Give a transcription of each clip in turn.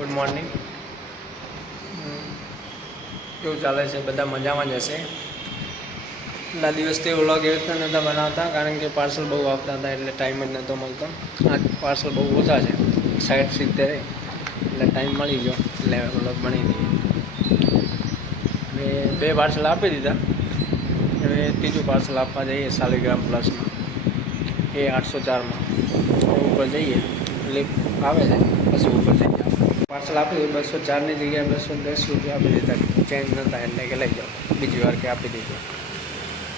Good morning. કેવું ચાલે છે? બધા મજામાં જ હશે. એટલા દિવસથી વ્લોગ એવી રીતના નહોતા બનાવતા કારણ કે પાર્સલ બહુ આવતા હતા એટલે ટાઈમ જ નહોતો મળતો. આ પાર્સલ બહુ ઓછા છે, 60-70, એટલે ટાઈમ મળી ગયો એટલે વ્લોગ બની દઈએ. મેં 2 પાર્સલ આપી દીધા. હવે ત્રીજું પાર્સલ આપવા જઈએ શાલિગ્રામ પ્લસમાં, એ 804માં. ઉપર જઈએ લિફ્ટ આવે છે પછી ઉપર જઈએ. પાર્સલ આપી 204ની જગ્યાએ 210 રૂપિયા આપી દીધા. ચેન્જ નહોતા એટલે કે લઈ જાઓ. બીજી વાર કે આપી દીધું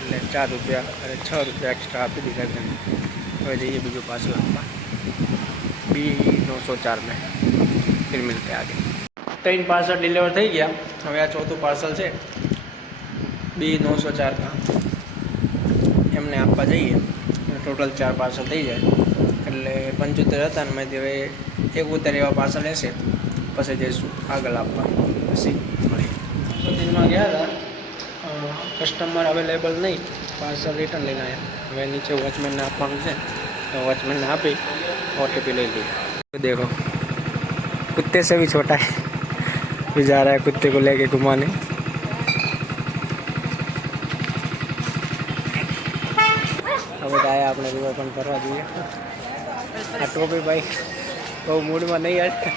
એટલે 4 રૂપિયા અને 6 રૂપિયા એક્સ્ટ્રા આપી દીધા તેને. હવે જઈએ બીજું પાર્સલ આપવા B904 में, फिर मिलते आगे. 3 पार्सल डिलीवर થઈ ગયા. હવે આ ચોથું પાર્સલ છે B904 का. એમને આપવા જઈએ ટોટલ 4 પાર્સલ થઈ જાય એટલે 75 હતા ને મેં હવે 71 એવા પાર્સલ હશે પછી જઈશું આગળ આપવા. પછી મળીએ. સુધીમાં ગયા હતા, કસ્ટમર અવેલેબલ નહીં, પાર્સલ રિટર્ન લઈને આવ્યા. હવે નીચે વોચમેનને આપવાનું છે તો वॉचमैन આપી OTP ले लिया. देखो कुत्ते से भी छोटा है, भी जा रहा है कुत्ते को लेके घुमाने. હવે આયા આપણે રિવર પણ કરવા જોઈએ. આ ટોપી ભાઈ બહુ મૂડમાં નહીં આવે.